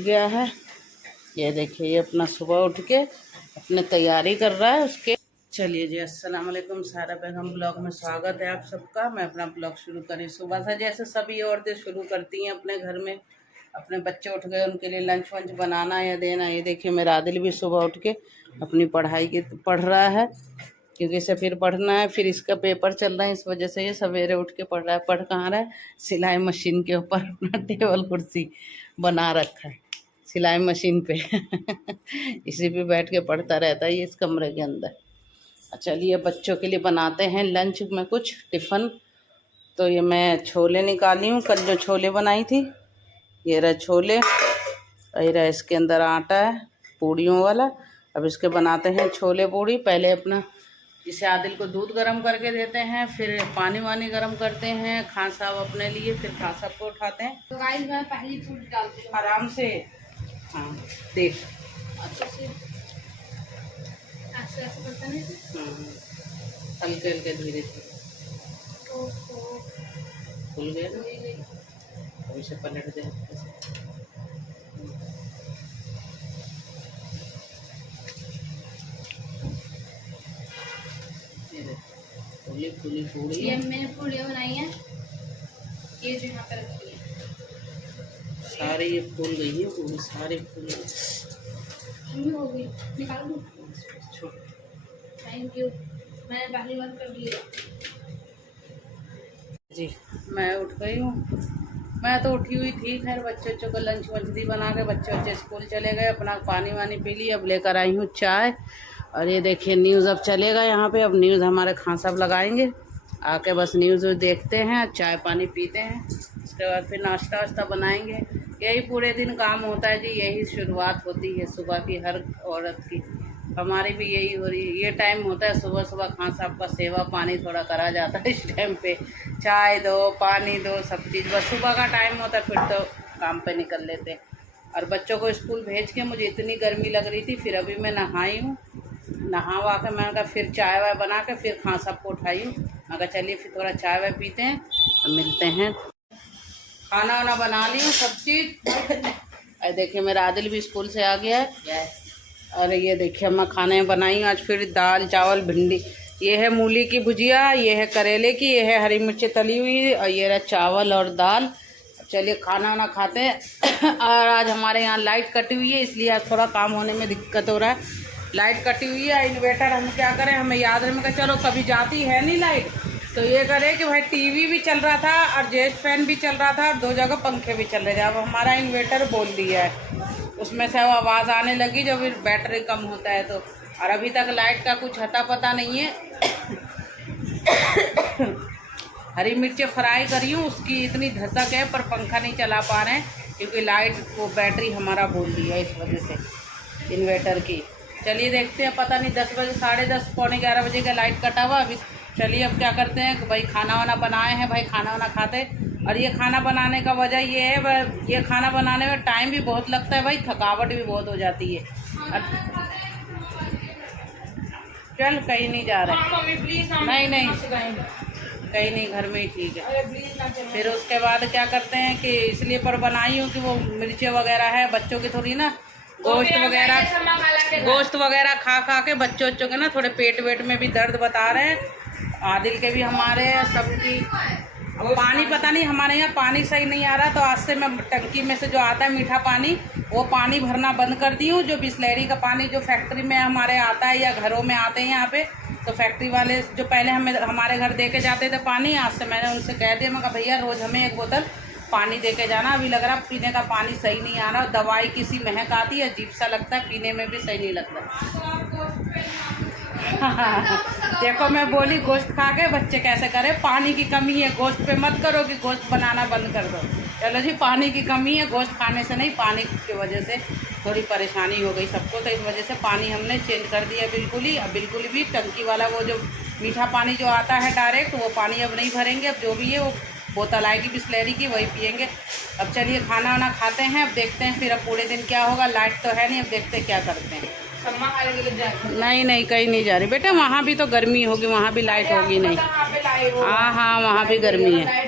गया है। ये देखिए, ये अपना सुबह उठ के अपने तैयारी कर रहा है उसके। चलिए जी, अस्सलाम वालेकुम सारा बेगम ब्लॉग में स्वागत है आप सबका। मैं अपना ब्लॉग शुरू करी सुबह से, जैसे सभी औरतें शुरू करती हैं अपने घर में। अपने बच्चे उठ गए, उनके लिए लंच वंच बनाना या देना। ये देखिए, मेरा आदिल भी सुबह उठ के अपनी पढ़ाई की पढ़ रहा है, क्योंकि इसे फिर पढ़ना है, फिर इसका पेपर चल रहा है, इस वजह से ये सवेरे उठ के पढ़ रहा है। पढ़ कहाँ रहा है? सिलाई मशीन के ऊपर अपना टेबल कुर्सी बना रखा है सिलाई मशीन पे इसी पे बैठ के पढ़ता रहता है ये इस कमरे के अंदर। चलिए, बच्चों के लिए बनाते हैं लंच में कुछ टिफ़िन। तो ये मैं छोले निकाली हूँ, कल जो छोले बनाई थी। ये रहा छोले, ये रहा इसके अंदर आटा है पूड़ियों वाला। अब इसके बनाते हैं छोले पूड़ी। पहले अपना इसे आदिल को दूध गर्म करके देते हैं, फिर पानी वानी गर्म करते हैं खान साहब अपने लिए, फिर खान साहब को उठाते हैं। तो गाइस मैं पहली फूड डालती हूँ आराम से। हाँ देख, अच्छे से ऐसे ऐसे करते हैं। हल्के हल्के धीरे धीरे तो खुल गए ना, अब इसे पलट दे। फूली फूली पूड़ी ये मैंने पूड़ियाँ बनाई हैं, ये जो यहाँ पे रखी है सारे ये फूल गई है पूरी, सारे फूल गई। ठंडी हो गई, निकाल दूँ? छोड़। थैंक यू, मैंने पहली बार कर दिया जी। मैं उठ गई हूँ, मैं तो उठी हुई थी। खैर बच्चों को लंच वंच दी बना के, बच्चे स्कूल चले गए, अपना पानी वानी पी ली। अब लेकर आई हूँ चाय। और ये देखिए न्यूज़ अब चलेगा यहाँ पे। अब न्यूज़ हमारे खान साहब लगाएंगे, आके बस न्यूज़ देखते हैं, चाय पानी पीते हैं, उसके बाद फिर नाश्ता वाश्ता बनाएंगे। यही पूरे दिन काम होता है जी, यही शुरुआत होती है सुबह की हर औरत की। हमारी भी यही हो रही है, ये टाइम होता है सुबह सुबह खान साहब का सेवा पानी थोड़ा करा जाता है इस टाइम पे। चाय दो, पानी दो, सब चीज़ बस सुबह का टाइम होता है, फिर तो काम पे निकल लेते हैं। और बच्चों को स्कूल भेज के मुझे इतनी गर्मी लग रही थी, फिर अभी मैं नहाई हूँ। नहा के मैंने कहा फिर चाय वाय बना के फिर खान साहब को उठाई हूँ। मैं कहा चलिए फिर थोड़ा चाय वाय पीते हैं तो मिलते हैं। खाना वाना बना ली हूँ सब चीज़। देखिए, मेरा आदिल भी स्कूल से आ गया है। और ये देखिए, मैं खाने बनाई आज फिर दाल चावल भिंडी, ये है मूली की भुजिया, ये है करेले की, ये है हरी मिर्ची तली हुई, और ये रहा चावल और दाल। चलिए खाना वाना खाते हैं। और आज हमारे यहाँ लाइट कटी हुई है, इसलिए आज थोड़ा काम होने में दिक्कत हो रहा है। लाइट कटी हुई है, इन्वर्टर हम क्या करें, हमें याद रहे। मैं चलो कभी जाती है नहीं लाइट, तो ये करे कि भाई टीवी भी चल रहा था और जेट फैन भी चल रहा था और 2 जगह पंखे भी चल रहे थे। अब हमारा इन्वर्टर बोल दिया है, उसमें से वो आवाज़ आने लगी जब बैटरी कम होता है तो। और अभी तक लाइट का कुछ हता पता नहीं है। हरी मिर्ची फ्राई करी हूँ, उसकी इतनी धसक है, पर पंखा नहीं चला पा रहे हैं क्योंकि लाइट वो बैटरी हमारा बोल दी है इस वजह से इन्वर्टर की। चलिए देखते हैं, पता नहीं 10 बजे 10:30 पौने 11 बजे का लाइट कटा हुआ अभी। चलिए अब क्या करते हैं कि भाई खाना वाना बनाए हैं, भाई खाना वाना खाते। और ये खाना बनाने का वजह ये है, ये खाना बनाने में टाइम भी बहुत लगता है भाई, थकावट भी बहुत हो जाती है। चल कहीं नहीं जा रहे, नहीं नहीं कहीं नहीं, घर में ही ठीक है। फिर उसके बाद क्या करते हैं कि इसलिए पर बनाई हूँ कि वो मिर्ची वगैरह है बच्चों की थोड़ी ना, गोश्त वगैरह खा के बच्चों के ना थोड़े पेट वेट में भी दर्द बता रहे हैं। आदिल के भी, हमारे सबकी। पानी पता नहीं, हमारे यहाँ पानी सही नहीं आ रहा, तो आज से मैं टंकी में से जो आता है मीठा पानी, वो पानी भरना बंद कर दी हूँ। जो बिस्लेरी का पानी जो फैक्ट्री में हमारे आता है या घरों में आते हैं यहाँ पे, तो फैक्ट्री वाले जो पहले हमें हमारे घर दे के जाते थे पानी, आज से मैंने उनसे कह दिया, मैं कहा भैया रोज़ हमें 1 बोतल पानी दे के जाना। अभी लग रहा पीने का पानी सही नहीं आ रहा, दवाई किसी महक आती है, अजीब सा लगता है, पीने में भी सही नहीं लगता। देखो मैं बोली गोश्त खा के बच्चे कैसे करे, पानी की कमी है, गोश्त पे मत करो कि गोश्त बनाना बंद कर दो। चलो जी, पानी की कमी है, गोश्त खाने से नहीं, पानी की वजह से थोड़ी परेशानी हो गई सबको, तो इस वजह से पानी हमने चेंज कर दिया बिल्कुल ही। अब बिल्कुल भी टंकी वाला वो जो मीठा पानी जो आता है डायरेक्ट, वो पानी अब नहीं भरेंगे। अब जो भी है वो बोतल आएगी बिस्लेरी की, वही पियेंगे। अब चलिए खाना वाना खाते हैं, अब देखते हैं फिर अब पूरे दिन क्या होगा। लाइट तो है नहीं, अब देखते हैं क्या करते हैं। नहीं नहीं कहीं नहीं जा रही बेटा, वहाँ भी तो गर्मी होगी, वहाँ भी लाइट होगी नहीं। हाँ हाँ वहाँ भी गर्मी है।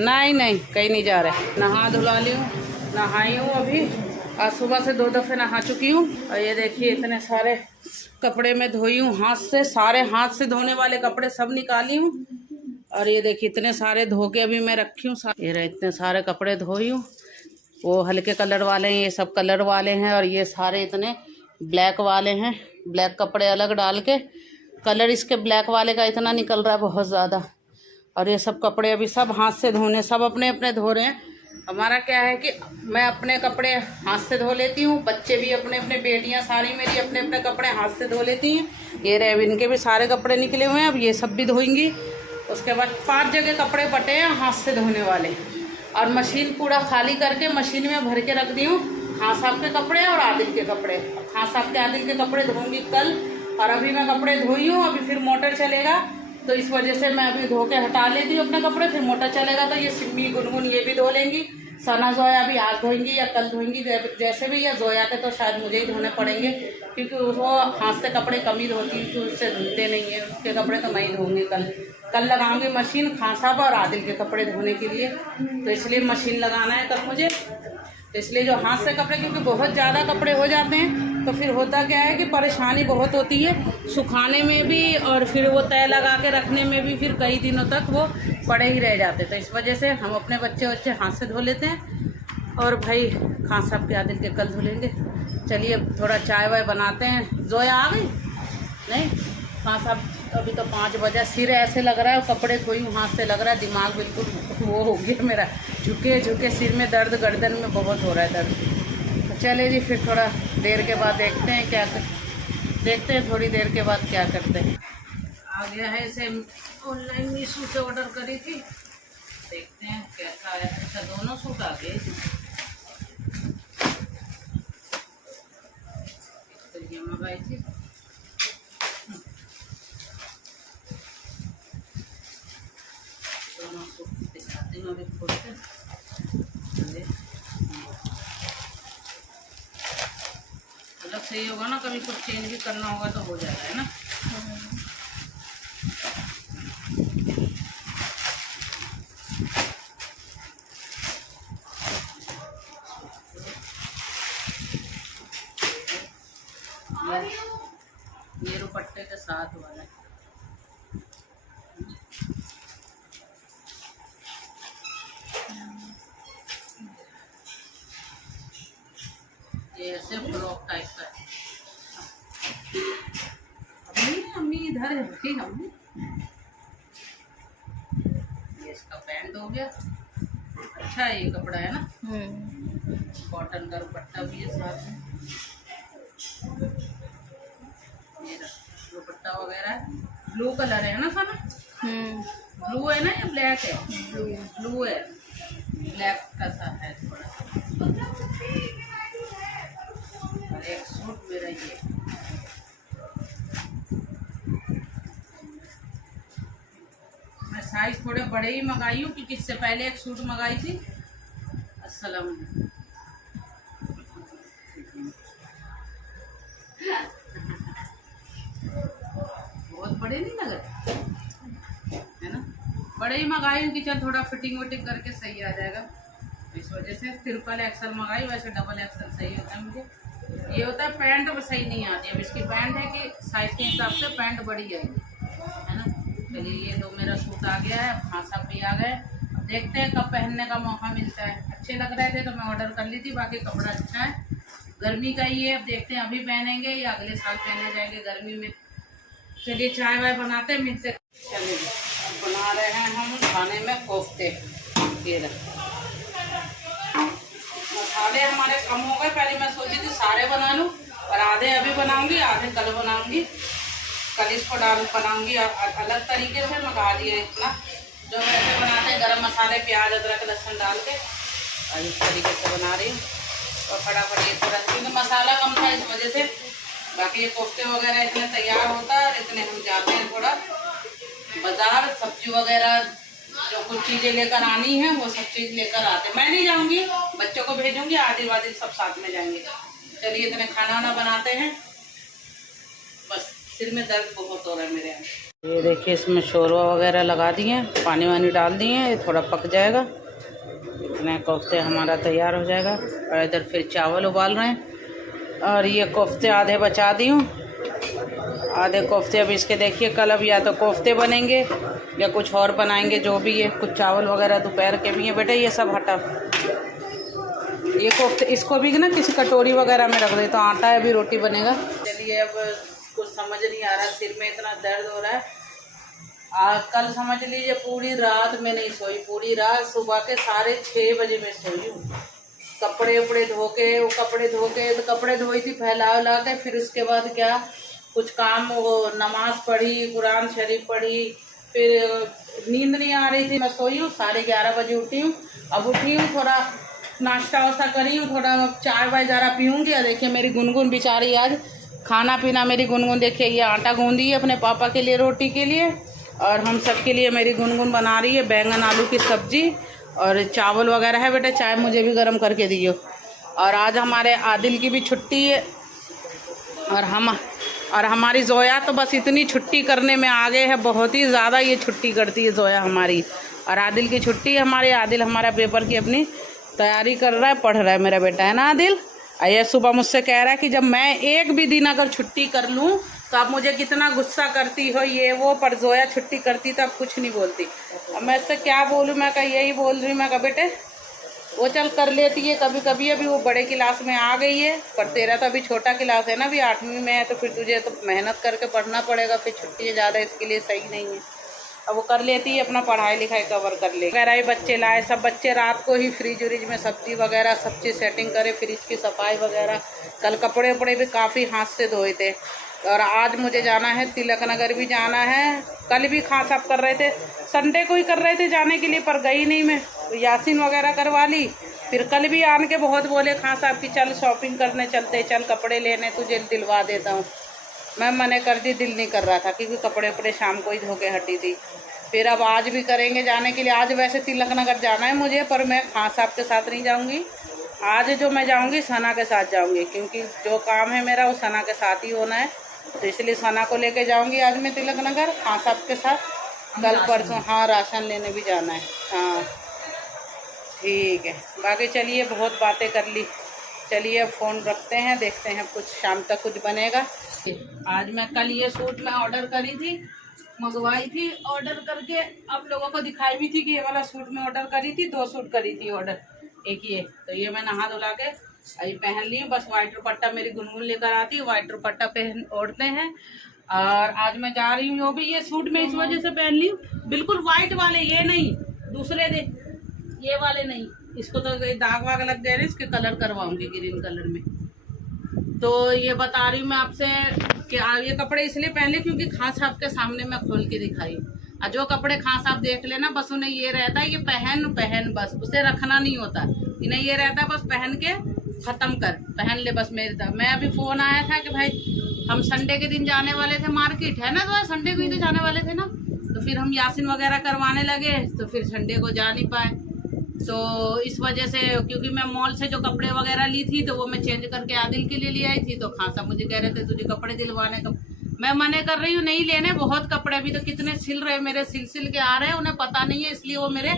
नहीं नहीं कहीं नहीं जा रहे। नहा धुला ली हूँ, नहाई हूँ अभी। आज सुबह से 2 दफ़े नहा चुकी हूँ। और ये देखिए इतने सारे कपड़े मैं धोई हूँ हाथ से, सारे हाथ से धोने वाले कपड़े सब निकाली हूँ। और ये देखिए इतने सारे धो के अभी मैं रखी हूँ। ये रहे इतने सारे कपड़े धोई हूँ। वो हल्के कलर वाले हैं, ये सब कलर वाले हैं, और ये सारे इतने ब्लैक वाले हैं। ब्लैक कपड़े अलग डाल के, कलर इसके ब्लैक वाले का इतना निकल रहा है बहुत ज़्यादा। और ये सब कपड़े अभी सब हाथ से धोने, सब अपने अपने धो रहे हैं। हमारा क्या है कि मैं अपने कपड़े हाथ से धो लेती हूँ, बच्चे भी अपने अपने, बेटियाँ सारी मेरी अपने अपने कपड़े हाथ से धो लेती हैं। ये रहे इनके भी सारे कपड़े निकले हुए हैं, अब ये सब भी धोएंगी। उसके बाद 5 जगह कपड़े पटे हैं हाथ से धोने वाले। और मशीन पूरा खाली करके मशीन में भर के रख दी हूँ खान साहब के कपड़े और आदिल के कपड़े। खान साहब के आदिल के कपड़े धोऊंगी कल। और अभी मैं कपड़े धोई हूँ, अभी फिर मोटर चलेगा तो इस वजह से मैं अभी धो के हटा लेती हूँ अपने कपड़े। फिर मोटर चलेगा तो ये सिम्मी गुनगुन ये भी धो लेंगी। सना जोया भी आज धोएंगी या कल धोएंगी जैसे भी। या जोया के तो शायद मुझे ही धोने पड़ेंगे, क्योंकि वो हाथ से कपड़े कम ही धोती है, तो उससे धुलते नहीं है। उसके कपड़े तो मैं ही धोऊंगी कल लगाऊंगी मशीन खान साहब और आदिल के कपड़े धोने के लिए। तो इसलिए मशीन लगाना है कल मुझे। तो इसलिए जो हाथ से कपड़े, क्योंकि बहुत ज़्यादा कपड़े हो जाते हैं तो फिर होता क्या है कि परेशानी बहुत होती है सुखाने में भी, और फिर वो तय लगा के रखने में भी, फिर कई दिनों तक वो पड़े ही रह जाते। तो इस वजह से हम अपने बच्चे हाथ से धो लेते हैं। और भाई खान साहब के आदिल के कल धो लेंगे। चलिए अब थोड़ा चाय वाय बनाते हैं। जोया आ गई नहीं? खान साहब अभी तो 5 बजे। सिर ऐसे लग रहा है, कपड़े धोई हूँ हाथ से, लग रहा है दिमाग बिल्कुल वो हो गया मेरा, झुके झुके सिर में दर्द, गर्दन में बहुत हो रहा है दर्द। तो चले जी फिर थोड़ा देर के बाद देखते हैं थोड़ी देर के बाद क्या करते हैं। आ गया है इसे ऑनलाइन मीशो से ऑर्डर करी थी, देखते हैं कैसा है। अच्छा दोनों सूट आ गए। तो ये मंगाई थी, दोनों सूट दिखाती हूँ अभी खोल के। मतलब सही होगा ना, कभी कुछ चेंज भी करना होगा तो हो जाएगा, है ना। ये दुपट्टे के साथ वाला है। ये ऐसे फ्रॉक टाइप का है। अम्मी इधर है कि हमने ये इसका पैंट हो गया। अच्छा है ये कपड़ा, है ना। कॉटन का दुपट्टा भी है साथ में। ये दुपट्टा वगैरह ब्लू कलर है ना सारा। ब्लू है ना या ब्लैक है? ब्लू है, ब्लैक का सा है थोड़ा। और एक सूट मेरा ये, मैं साइज थोड़े बड़े ही मंगाई हूँ क्योंकि इससे पहले एक सूट मंगाई थी। अस्सलाम बहुत बड़े नहीं लग रहे, है ना। बड़े ही मंगाई हूँ कि चल थोड़ा फिटिंग विटिंग करके सही आ जाएगा। इस वजह से ट्रिपल एक्सल मंगाई, वैसे डबल एक्सल सही होता है मुझे। ये होता है पैंट अब सही नहीं आती। अब इसकी पैंट है कि साइज के हिसाब से पैंट बड़ी आएगी, है ना। चलिए ये 2 मेरा सूट आ गया है, खान साहब भी आ गए। अब देखते हैं कब पहनने का मौका मिलता है। अच्छे लग रहे थे तो मैं ऑर्डर कर ली थी, बाकी कपड़ा अच्छा है। गर्मी का ही है, अब देखते हैं अभी पहनेंगे या अगले साल पहने जाएंगे गर्मी में। चलिए चाय वाय बनाते हैं, मिलते। चलिए बना रहे हैं हम खाने में कोफ्ते। ये मसाले हमारे कम हो गए, पहले मैं सोची थी सारे बना लूँ, और आधे अभी बनाऊंगी आधे कल बनाऊंगी। कल इसको बनाऊंगी अलग तरीके से। मंगा लिए इतना जो वैसे बनाते हैं गरम मसाले, प्याज, अदरक, लहसुन डाल के, और इस तरीके से बना रही हूँ। और फटाफट ये थोड़ा, क्योंकि मसाला कम था इस वजह से। बाकी ये कोफ्ते वगैरह इतने तैयार होता है, और इतने हम जाते हैं थोड़ा बाजार, सब्जी वगैरह जो कुछ चीज़ें लेकर आनी है वो सब चीज़ लेकर आते। मैं नहीं जाऊंगी, बच्चों को भेजूंगी, आदिल वादिल सब साथ में जाएंगे। चलिए इतने खाना वाना बनाते हैं, बस सिर में दर्द बहुत हो रहा है मेरे यहाँ। ये देखिए इसमें शोरवा वगैरह लगा दिए, पानी वानी डाल दिए, ये थोड़ा पक जाएगा। इतने कोफ्ते हमारा तैयार हो जाएगा। और इधर फिर चावल उबाल रहे हैं और ये कोफ्ते आधे बचा दी हूँ, आधे कोफ्ते अब इसके देखिए कल अब या तो कोफ्ते बनेंगे या कुछ और बनाएंगे, जो भी है। कुछ चावल वगैरह दोपहर के भी हैं। बेटा ये सब हटा, ये कोफ्ते इसको भी ना किसी कटोरी वगैरह में रख दे तो आटा है, अभी रोटी बनेगा। चलिए अब कुछ समझ नहीं आ रहा, सिर में इतना दर्द हो रहा है। कल समझ लीजिए पूरी रात में नहीं सोई, पूरी रात सुबह के 6:30 बजे में सोई हूँ। कपड़े उपड़े धो के, वो कपड़े धो के तो कपड़े धोई थी फैला उला के, फिर उसके बाद क्या कुछ काम, वो नमाज पढ़ी, कुरान शरीफ पढ़ी, फिर नींद नहीं आ रही थी, मैं सोई हूँ। 11:30 बजे उठी हूँ। अब उठी हूँ, थोड़ा नाश्ता वास्ता करी हूँ, थोड़ा चाय वाय ज़रा पीऊँगी। और देखिए मेरी गुनगुन बेचारी आज खाना पीना, मेरी गुनगुन देखिए ये आटा गूंदी है अपने पापा के लिए रोटी के लिए, और हम सब के लिए मेरी गुनगुन बना रही है बैंगन आलू की सब्जी और चावल वगैरह है। बेटा चाय मुझे भी गर्म करके दियो। और आज हमारे आदिल की भी छुट्टी है और हमारी जोया तो बस इतनी छुट्टी करने में आगे है, बहुत ही ज़्यादा ये छुट्टी करती है जोया हमारी। और आदिल की छुट्टी है हमारी, आदिल हमारा पेपर की अपनी तैयारी कर रहा है, पढ़ रहा है मेरा बेटा, है ना आदिल। ये सुबह मुझसे कह रहा है कि जब मैं एक भी दिन अगर छुट्टी कर लूँ तो आप मुझे कितना गुस्सा करती हो ये वो, पर जोया छुट्टी करती तो आप कुछ नहीं बोलती। अब मैं इससे क्या बोलूँ, मैं कहा यही बोल रही हूँ, मैं कहा बेटे वो चल कर लेती है कभी कभी, अभी वो बड़े क्लास में आ गई है, पर तेरा तो अभी छोटा क्लास है ना, अभी 8वीं में है, तो फिर तुझे तो मेहनत करके पढ़ना पड़ेगा, फिर छुट्टी ज़्यादा इसके लिए सही नहीं है। अब वो कर लेती है अपना पढ़ाई लिखाई कवर कर ले वगैरह। बच्चे लाए, सब बच्चे रात को ही फ्रिज व्रिज में सब्जी वगैरह सब चीज़ सेटिंग करे, फ्रिज की सफाई वगैरह। कल कपड़े वपड़े भी काफ़ी हाथ से धोए थे। और आज मुझे जाना है तिलक नगर भी जाना है। कल भी खां साफ कर रहे थे, संडे को ही कर रहे थे जाने के लिए, पर गई नहीं मैं, तो यासीन वगैरह करवा ली। फिर कल भी आन के बहुत बोले खां साहब की चल शॉपिंग करने चलते, चल कपड़े लेने, तुझे दिलवा देता हूँ। मैं मने कर दी, दिल नहीं कर रहा था क्योंकि कपड़े उपड़े शाम को ही धो के हटी थी। फिर अब आज भी करेंगे जाने के लिए। आज वैसे तिलक नगर जाना है मुझे, पर मैं खां साहब के साथ नहीं जाऊँगी। आज जो मैं जाऊँगी सना के साथ जाऊँगी, क्योंकि जो काम है मेरा वो सना के साथ ही होना है, तो इसलिए सना को लेके जाऊँगी आज मैं तिलक नगर खां साहब के साथ। कल परसों हाँ राशन लेने भी जाना है। हाँ ठीक है, बाकी चलिए बहुत बातें कर ली, चलिए अब फ़ोन रखते हैं, देखते हैं कुछ शाम तक कुछ बनेगा। आज मैं कल ये सूट मैं ऑर्डर करी थी, मंगवाई थी ऑर्डर करके, आप लोगों को दिखाई भी थी कि ये वाला सूट मैं ऑर्डर करी थी, 2 सूट करी थी ऑर्डर, एक ये। तो ये मैं नहा धुला के अभी पहन ली, बस वाइट दुपट्टा मेरी गुनगुन लेकर आती है, वाइट दुपट्टा पहन ओढ़ते हैं। और आज मैं जा रही हूँ, वो भी ये सूट मैं इस वजह से पहन ली बिल्कुल वाइट वाले, ये नहीं दूसरे दे, ये वाले नहीं, इसको तो दाग वाग लग गए ना, इसके कलर करवाऊंगी ग्रीन कलर में। तो ये बता रही हूँ मैं आपसे कि ये कपड़े इसलिए पहन ले क्योंकि खां साहब के सामने मैं खोल के दिखाई। और जो कपड़े खां साहब देख लेना बस उन्हें ये रहता है, ये पहन बस, उसे रखना नहीं होता, इन्हें ये रहता है बस पहन के ख़त्म कर, पहन ले बस मेरे तक। मैं अभी फ़ोन आया था कि भाई हम संडे के दिन जाने वाले थे मार्केट, है ना, तो संडे को ही तो जाने वाले थे ना, तो फिर हम यासीन वगैरह करवाने लगे, तो फिर संडे को जा नहीं पाए। तो इस वजह से, क्योंकि मैं मॉल से जो कपड़े वगैरह ली थी तो वो मैं चेंज करके आदिल के लिए ले आई थी, तो खां साहब मुझे कह रहे थे तुझे कपड़े दिलवाने का, मैं मने कर रही हूँ नहीं लेने, बहुत कपड़े अभी तो कितने सिल रहे मेरे, सिल के आ रहे हैं, उन्हें पता नहीं है इसलिए वो मेरे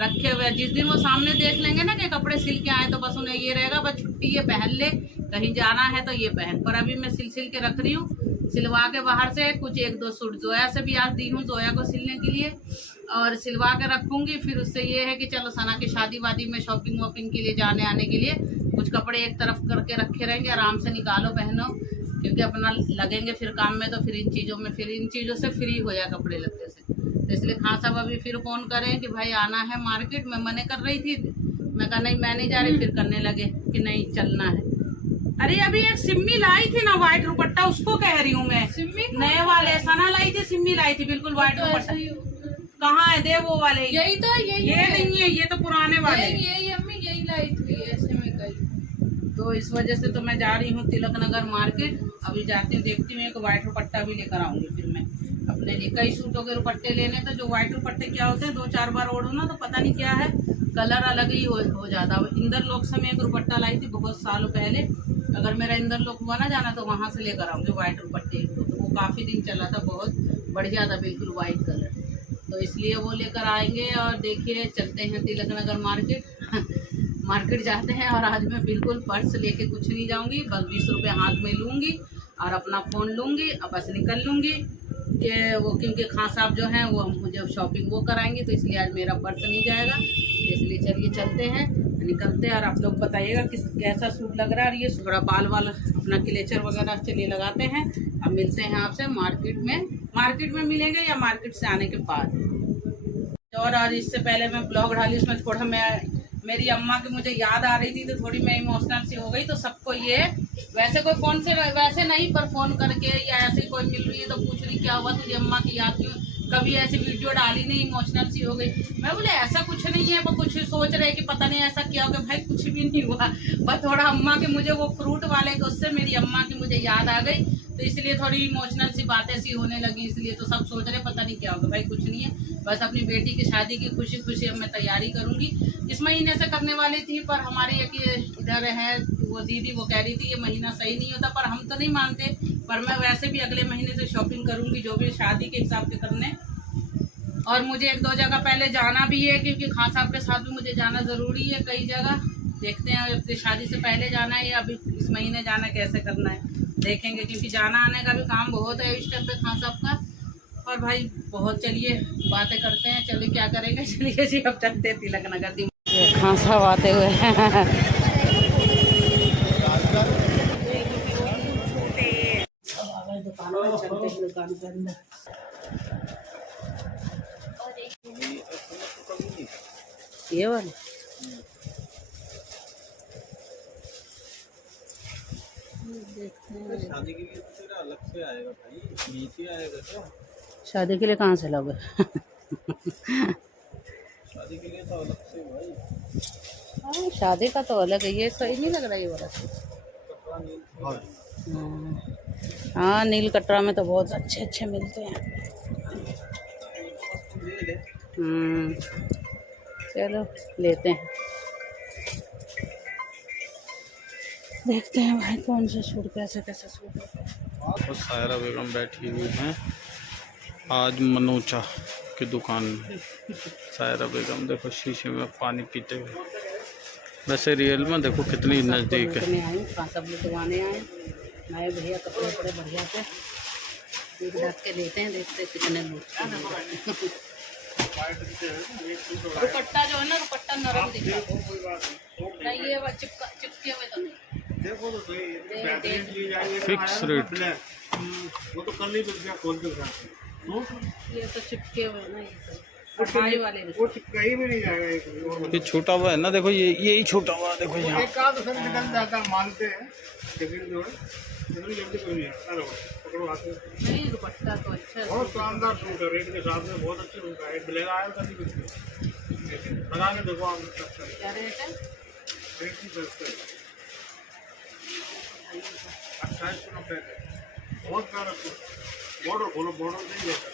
रखे हुए हैं। जिस दिन वो सामने देख लेंगे ना कि कपड़े सिल के आए तो बस उन्हें ये रहेगा बस छुट्टी है, पहन ले, कहीं जाना है तो ये पहन। पर अभी मैं सिल के रख रही हूँ, सिलवा के बाहर से कुछ 1-2 सूट जोया से भी आज दी हूँ, जोया को सिलने के लिए, और सिलवा के रखूँगी। फिर उससे ये है कि चलो सना की शादी वादी में शॉपिंग वॉपिंग के लिए जाने आने के लिए कुछ कपड़े एक तरफ करके रखे रहेंगे, आराम से निकालो पहनो, क्योंकि अपना लगेंगे फिर काम में, तो फिर इन चीज़ों से फ्री हो जाए कपड़े लगने से। तो इसलिए खां साहब अभी फिर फ़ोन करें कि भाई आना है मार्केट, मैं मने कर रही थी, मैं कहा नहीं मैं नहीं जा रही, फिर करने लगे कि नहीं चलना है। अरे अभी एक सिम्मी लाई थी ना वाइट दुपट्टा, उसको कह रही हूँ मैं, सिम्मी नए वाले सना लाई थी, सिम्मी लाई थी बिल्कुल वाइट दुपट्टा। कहाँ है दे वो वाले, यही तो, ये नहीं है, ये तो पुराने वाले, यही अम्मी यही लाई थी ऐसे में कई। तो इस वजह से तो मैं जा रही हूँ तिलक नगर मार्केट, अभी जाती हूँ, देखती हूँ एक वाइट दुपट्टा भी लेकर आऊंगी फिर मैं अपने लिए। कई सूटों के दुपट्टे लेने, तो जो वाइट दुपट्टे क्या होते हैं 2-4 बार ओढ़ो ना तो पता नहीं क्या है, कलर अलग ही हो जाता है। इंदर लोक से मैं एक दुपट्टा लाई थी बहुत सालों पहले, अगर मेरा इंदर लोक हुआ ना जाना तो वहाँ से लेकर आऊँगी वाइट दुपट्टे, तो वो काफ़ी दिन चला था, बहुत बढ़िया था बिल्कुल वाइट कलर, तो इसलिए वो लेकर आएंगे। और देखिए चलते हैं तिलक नगर मार्केट मार्केट जाते हैं और आज मैं बिल्कुल पर्स लेके कुछ नहीं जाऊंगी, बस 20 रुपये हाथ में लूँगी और अपना फ़ोन लूँगी और बस निकल लूँगी। ये वो क्योंकि खान साहब जो हैं वो मुझे शॉपिंग वो कराएंगे, तो इसलिए आज मेरा पर्स नहीं जाएगा। तो इसलिए चलिए चलते हैं, निकलते हैं और आप लोग बताइएगा कि कैसा सूट लग रहा है। और ये थोड़ा बाल अपना क्लेचर वगैरह चलिए लगाते हैं। अब मिलते हैं आपसे मार्केट में मिलेंगे या मार्केट से आने के बाद। और आज इससे पहले मैं ब्लॉग डाली, उसमें थोड़ा मेरी अम्मा की मुझे याद आ रही थी, तो थोड़ी मैं इमोशनल सी हो गई। तो सबको ये वैसे कोई फ़ोन से वैसे नहीं, पर फ़ोन करके या ऐसे कोई मिल रही है तो पूछ रही क्या हुआ तुझे अम्मा की याद क्यों, कभी ऐसी वीडियो डाली नहीं, इमोशनल सी हो गई। मैं बोले ऐसा कुछ नहीं है, वो कुछ सोच रहे कि पता नहीं ऐसा क्या होगा। भाई कुछ भी नहीं हुआ, बस थोड़ा अम्मा के मुझे वो फ्रूट वाले को उससे मेरी अम्मा की मुझे याद आ गई, तो इसलिए थोड़ी इमोशनल सी बातें सी होने लगी। इसलिए तो सब सोच रहे पता नहीं क्या होगा। भाई कुछ नहीं है, बस अपनी बेटी की शादी की खुशी खुशी अब मैं तैयारी करूँगी। इस महीने से करने वाली थी, पर हमारी एक इधर है वो दीदी, वो कह रही थी ये महीना सही नहीं होता, पर हम तो नहीं मानते। पर मैं वैसे भी अगले महीने से शॉपिंग करूँगी, जो भी शादी के हिसाब से करने। और मुझे 1-2 जगह पहले जाना भी है, क्योंकि खान साहब के साथ भी मुझे जाना ज़रूरी है कई जगह। देखते हैं अपनी शादी से पहले जाना है या अभी इस महीने जाना, कैसे करना है देखेंगे, क्योंकि जाना आने का भी काम बहुत है इस टाइम पे खान साहब का। और भाई बहुत, चलिए बातें करते हैं, चलिए क्या करेंगे, चलिए जी अब चलते तिलक नगर। खान साहब आते हुए दुकान के अंदर। ये वाला शादी के लिए तो तेरा अलग से आएगा भाई, बीच ही आएगा क्या? शादी के लिए कहाँ से लोगे? शादी के लिए तो अलग से भाई। हाँ शादी का तो अलग है, ये सही नहीं लग रहा ये वाला। कपड़ा नील हाँ नील कटरा में तो बहुत अच्छे अच्छे मिलते हैं। चलो लेते हैं, देखते हैं भाई कौन सा सूट कैसा सूट है। और सायरा बेगम बैठी हुई हैं आज मनोचा की दुकान में। सायरा बेगम देखो शीशे में पानी पीते हुए, वैसे रियल में देखो कितनी नज़दीक है। सब लोग दुकानें आए, नए भैया कपड़े बड़े बढ़िया से देख ढक के देते हैं, देखते हैं कितने लोग। दुपट्टा जो है ना, दुपट्टा नरम दिखा नहीं, ये चिपके हुए तो नहीं। देखो तो सही, फिक्स रेट, वो तो कल ही बच खोल के ये तो चिपके हुए ना, ये वाले वो कहीं भी नहीं जाएगा। ये छोटा हुआ है ना, देखो ये यही छोटा हुआ देखो यहाँ। एक आध फिर निकल जाता है, मानते हैं, लेकिन जो है इतनी जल्दी कोई नहीं आता। पकड़ो हाथ में। नहीं दुपट्टा तो अच्छा है, बहुत शानदार सूट है, रेट के साथ में बहुत अच्छे सूट है। ब्लेजर आया था नहीं कुछ लगा के देखो आप, क्या रेट है? रेट की सस्ते 2890 बहुत प्यारा सूट। बॉर्डर खोलो, बॉर्डर नहीं देखा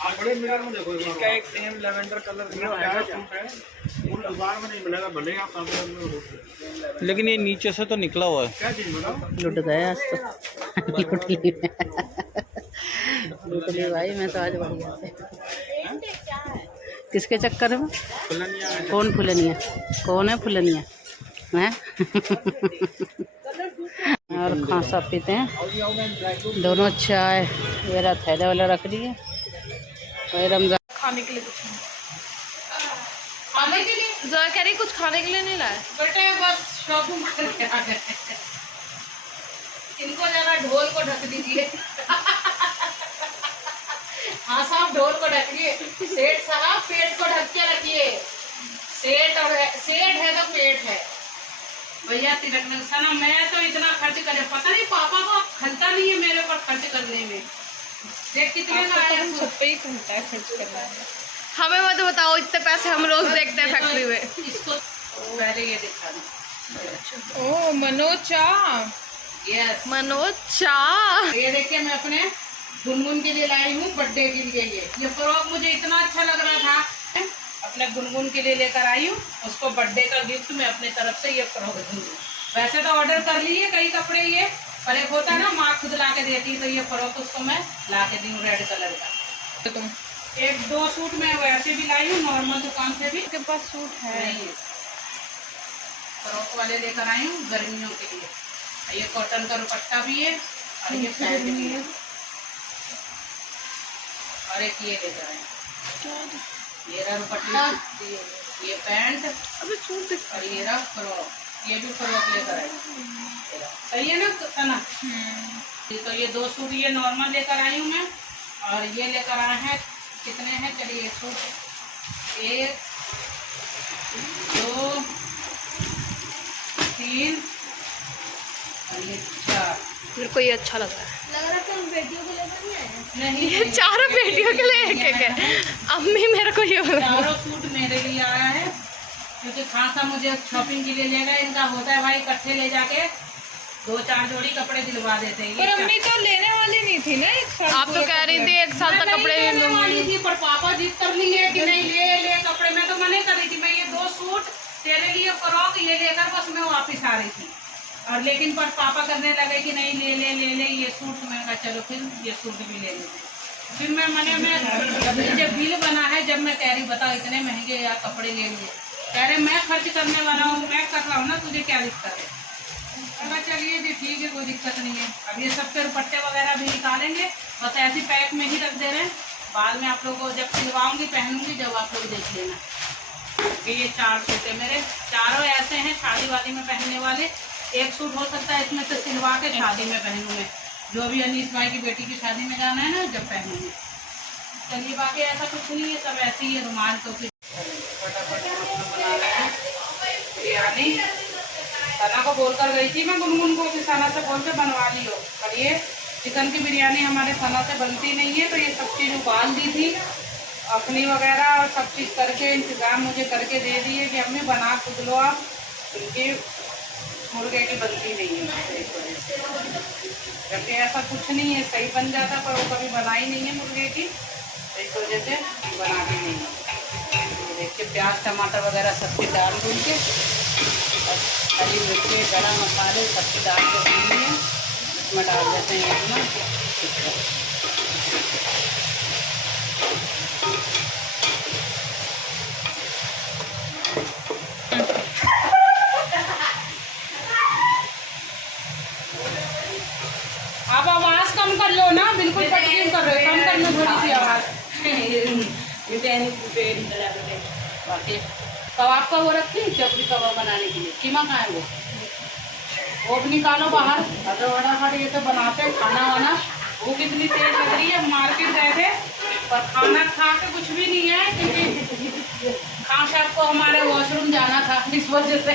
आप बड़े मिरर में देखो, इसका एक सेम लेवेंडर कलर प्यारा सूट है, फुल दुकान में नहीं मिलेगा, भले आप सामने में। लेकिन ये नीचे से तो निकला हुआ है। क्या चीज बताओ? लुट गए आज तो। लुट ली भाई मैं तो आज बढ़िया से। किसके चक्कर में? कौन फुलनिया? कौन है फुलनिया? हैं? और खांसा पीते हैं दोनों चाय। मेरा थैला वाला रख दिए भाई, रमजान खाने के लिए कुछ नहीं, खाने के लिए जरा कह रही कुछ खाने के लिए नहीं लाए बेटे, बस शॉपिंग करके आ गए। इनको जरा ढोल को ढक दीजिए। हाँ साहब ढोल को ढकिए। सेठ साहब पेट को ढक के रखिए। सेठ है तो पेट है भैया। तिलक सना मैं तो इतना खर्च करे, पता नहीं पापा को खलता नहीं है मेरे ऊपर खर्च करने में। देख कितने का आया, सब पे ही घूमता है खर्च करना। हमें मत बताओ, इतने पैसे हम रोज देखते हैं फैक्ट्री में। इसको पहले ये दिखाना। ओ मनोचा, यस मनोचा। ये देखिए मैं अपने गुनगुन के लिए लाई हूँ बर्थडे के लिए। ये फ्रॉक मुझे इतना अच्छा लग रहा था, अपने गुनगुन के लिए लेकर आई हूँ। उसको बर्थडे का गिफ्ट मैं अपने तरफ से ये फ्रॉक दूँगी। वैसे तो ऑर्डर कर लिए कई कपड़े ये, पर एक होता है ना माँ खुद ला के देती, तो ये फ्रॉक उसको मैं ला के दी हूँ रेड कलर का। तो तुम 1-2 सूट मैं वैसे भी लाई हूँ नॉर्मल दुकान से भी। के पास सूट है नहीं फ्रॉक वाले लेकर आई हूँ गर्मियों के लिए। ये कॉटन का दुपट्टा भी है और ये पैंट भी है और एक ये लेकर आई हूँ। ये रहा दुपट्टा, ये पैंट और ये रहा फ्रॉक, ये भी फ्रॉक लेकर आई हूँ। सही है ना सना? तो ये 2 सूट ये नॉर्मल लेकर आई हूँ मैं, और ये लेकर आए हैं कितने हैं, चलिए सूट 1 2 3 और ये 4। मेरे को ये अच्छा लग रहा है। लग रहा है कि हम बेटियों को लेकर नहीं आए। नहीं, ये चारों बेटियों के लिए एक एक है। अम्मी मेरे को ये बोला। चारों सूट मेरे लिए आया है, क्योंकि खासा मुझे शॉपिंग के लिए लेगा। इनका होता है भाई इकट्ठे ले जाके 2-4 जोड़ी कपड़े दिलवा देते हैं। पर अम्मी तो लेने वाली नहीं थी ना एक साल। आप तो कह रही थी 1 साल तक कपड़े मैं लेने वाली लूंगी। थी, पर पापा जिद कर लिए कि नहीं ले कपड़े। मैं तो मना कर रही थी, मैं ये 2 सूट तेरे लिए फ्रॉक ये लेकर बस मैं वापिस आ रही थी। और लेकिन पर पापा करने लगे कि नहीं ले ये सूट। मैं कहा चलो फिर ये सूट भी ले लेते। फिर मैं मने में जब बिल बना है, जब मैं कह रही बताओ इतने महंगे यार कपड़े ले लिए, कह रहे मैं खर्च करने वाला हूँ, मैं कर रहा हूँ ना, तुझे क्या दिक्कत है? मैं चलिए जी ठीक है, कोई दिक्कत नहीं है। अब ये सब के दुपट्टे वगैरह भी निकालेंगे, बस ऐसी पैक में ही रख दे रहे हैं। बाद में आप लोगों को जब सिलवाऊंगी पहनूंगी, जब आप लोग देख लेना। ये 4 सूट है मेरे, चारों ऐसे हैं शादी वादी में पहनने वाले। एक सूट हो सकता है इसमें से सिलवा के शादी में पहनूंगे, जो भी अनीस भाई की बेटी की शादी में जाना है ना, जब पहनूंगी। चलिए बाकी ऐसा कुछ नहीं है, सब ऐसे ही है। रुमाल तो फिर फटाफट बना रहे हैं बिरयानी। सना को बोल कर गई थी मैं गुनगुन को कि सना से बोल के बनवा लियो, पर ये चिकन की बिरयानी हमारे सना से बनती नहीं है, तो ये सब चीज़ उबाल दी थी अखनी वगैरह और सब चीज़ करके इंतज़ाम मुझे करके दे दिए कि अम्मी बना खुद लो आप, क्योंकि मुर्गे की बनती नहीं है इस वजह से। जबकि ऐसा कुछ नहीं है, सही बन जाता, पर वो कभी बनाई नहीं है मुर्गे की, इस वजह से बनाती नहीं है। देखिए प्याज टमाटर वगैरह सब चीज़ डाल दूँ के और हरी मिर्ची गरम मसाले सब चीज़ डाल के भूनी है, इसमें डाल देते हैं अपना। आप आवाज़ कम कर लो ना, बिल्कुल कम कर रहे हो, कम कर लो थोड़ी सी आवाज़। बाकी कबाब का वो रखी चपड़ी कबाब बनाने के लिए, कीमा खाएँ वो भी निकालो बाहर। फटाफट ये तो बनाते हैं खाना वाना। भूख इतनी तेज लग रही है, मार्केट गए थे पर खाना खा के कुछ भी नहीं है, क्योंकि खां साहब को हमारे वॉशरूम जाना था, इस वजह से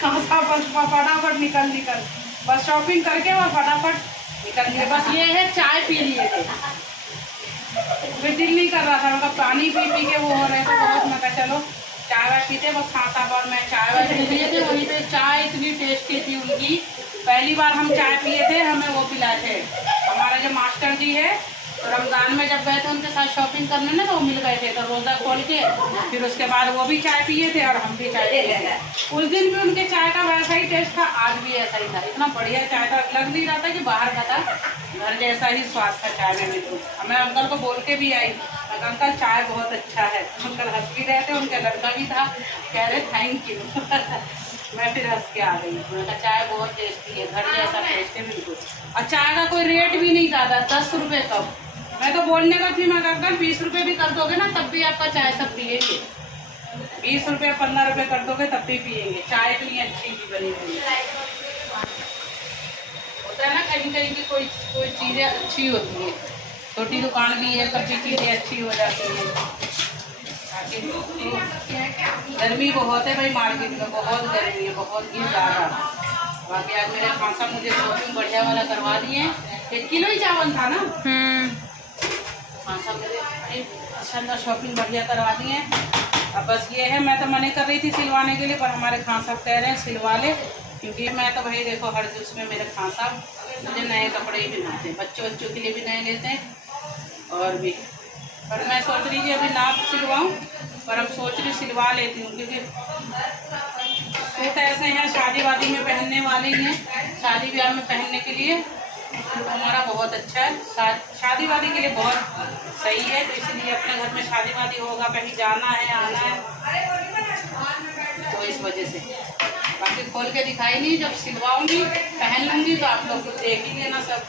खां साहब बस फटाफट निकल बस शॉपिंग करके और फटाफट निकल गए। बस ये है चाय पी लिए थे, फिर दिल नहीं कर रहा था, मतलब पानी पी के वो हो रहे थे बहुत। मैं कहा चलो चाय वाय पीते, बस खाता पर मैं चाय वाय पी लिए थे। वहीं पे चाय इतनी टेस्टी थी उनकी, पहली बार हम चाय पिए थे, हमें वो पिलाए थे हमारा जो मास्टर जी है। तो रमज़ान में जब गए थे उनके साथ शॉपिंग करने ना, तो वो मिल गए थे, तो रोज़ा खोल के फिर उसके बाद वो भी चाय पिए थे और हम भी चाय पिए थे। उस दिन भी उनके चाय का वैसा ही टेस्ट था, आज भी ऐसा ही था। इतना बढ़िया चाय था, लग नहीं रहा था कि बाहर का था, घर जैसा ही स्वाद था चाय में बिल्कुल। मैं अंकल को बोल के भी आई, अंकल चाय बहुत अच्छा है। अंकल हंस भी रहे थे, उनका लड़का भी था, कह रहे थैंक यू। मैं फिर हंस के आ गई, उनका चाय बहुत टेस्टी है, घर जैसा टेस्ट है बिल्कुल। और चाय का कोई रेट भी नहीं ज़्यादा, 10 रुपये कम। मैं तो बोलने का थी, मैं अंकल 20 रुपये भी कर दोगे ना तब भी आपका चाय सब पिएंगे। 20 रुपये 15 रुपये कर दोगे तब भी पिएंगे, चाय इतनी अच्छी की बनी हुई है। होता है ना कहीं कहीं की कोई चीज़ें अच्छी होती है, छोटी दुकान भी है, कभी चीज़ें अच्छी हो जाती हैं। गर्मी बहुत है भाई, मार्केट में बहुत गर्मी है, बहुत ही ज़्यादा। बाकी आज मेरे खासा मुझे शॉपिंग बढ़िया वाला करवा दिए। 1 किलो ही चावल था ना, खासा मेरे अच्छा शॉपिंग बढ़िया करवा दिए। अब बस ये है, मैं तो मना कर रही थी सिलवाने के लिए, पर हमारे खान साहब कह रहे हैं सिलवा ले, क्योंकि मैं तो भाई देखो हर उसमें मेरे खान साहब मुझे नए कपड़े ही बनाते हैं, बच्चों के लिए भी नए लेते हैं और भी। पर मैं सोच रही थी अभी नाप सिलवाऊँ, पर अब सोच रही सिलवा लेती हूँ, क्योंकि सूट ऐसे हैं शादी वादी में पहनने वाले ही हैं, शादी ब्याह में पहनने के लिए हमारा बहुत अच्छा है, शादी वादी के लिए बहुत सही है। तो इसलिए अपने घर में शादी वादी होगा, कहीं जाना है आना है, तो इस वजह से। बाकी खोल के दिखाई नहीं, जब सिलवाऊंगी पहन लूँगी तो आप लोग देख ही लेना सब।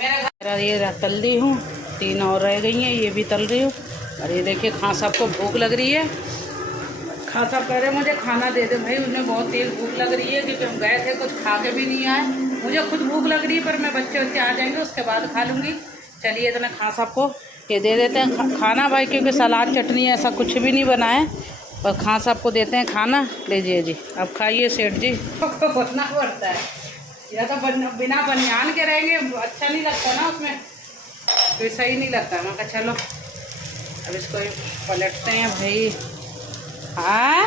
मेरे घर ये तल दी हूँ, 3 और रह गई हैं, ये भी तल रही हूँ। और ये देखिए खां साहब को भूख लग रही है। खां साहब कह रहे मुझे खाना दे दे भाई, उन्हें बहुत तेज़ भूख लग रही है क्योंकि हम गए थे कुछ खा के भी नहीं आए। मुझे खुद भूख लग रही है पर मैं बच्चे आ जाएंगे उसके बाद खा लूँगी। चलिए इतना खां साहब को ये दे देते हैं खाना भाई, क्योंकि सलाद चटनी ऐसा कुछ भी नहीं बना है। और खां साहब को देते हैं खाना। लीजिए जी, अब खाइए सेठ जी। बनना पड़ता है या तो बिना बनियान के रहेंगे, अच्छा नहीं लगता ना उसमें, तो सही नहीं लगता। मैं कहा चलो अब इसको पलटते हैं भाई। हाँ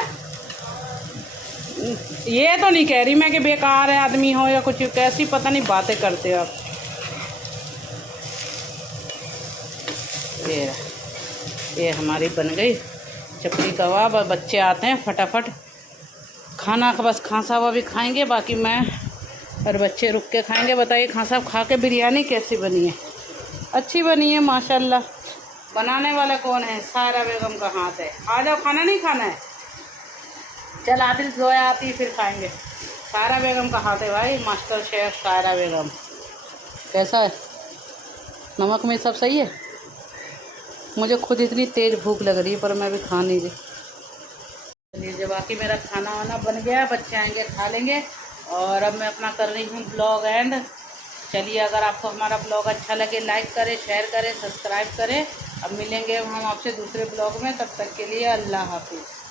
ये तो नहीं कह रही मैं कि बेकार है आदमी हो या कुछ, कैसी पता नहीं बातें करते हो आप। ये हमारी बन गई चपली कबाब। और बच्चे आते हैं फटाफट खाना का, बस खां साहब अभी खाएंगे, बाकी मैं और बच्चे रुक के खाएंगे। बताइए खां साहब खा के बिरयानी कैसी बनी है? अच्छी बनी है माशाल्लाह। बनाने वाला कौन है? सायरा बेगम का हाथ है। आ जाओ, खाना नहीं खाना है? चल आदिल जोया आती फिर खाएंगे। सायरा बेगम का हाथ है भाई, मास्टर शेफ सायरा बेगम। कैसा है? नमक में सब सही है? मुझे खुद इतनी तेज़ भूख लग रही है पर मैं भी खा नहीं रही। चलिए जब बाकी मेरा खाना वाना बन गया, बच्चे आएंगे खा लेंगे। और अब मैं अपना कर रही हूँ ब्लॉग एंड। चलिए अगर आपको हमारा ब्लॉग अच्छा लगे लाइक करें, शेयर करें, सब्सक्राइब करें। अब मिलेंगे हम आपसे दूसरे ब्लॉग में, तब तक के लिए अल्लाह हाफिज़।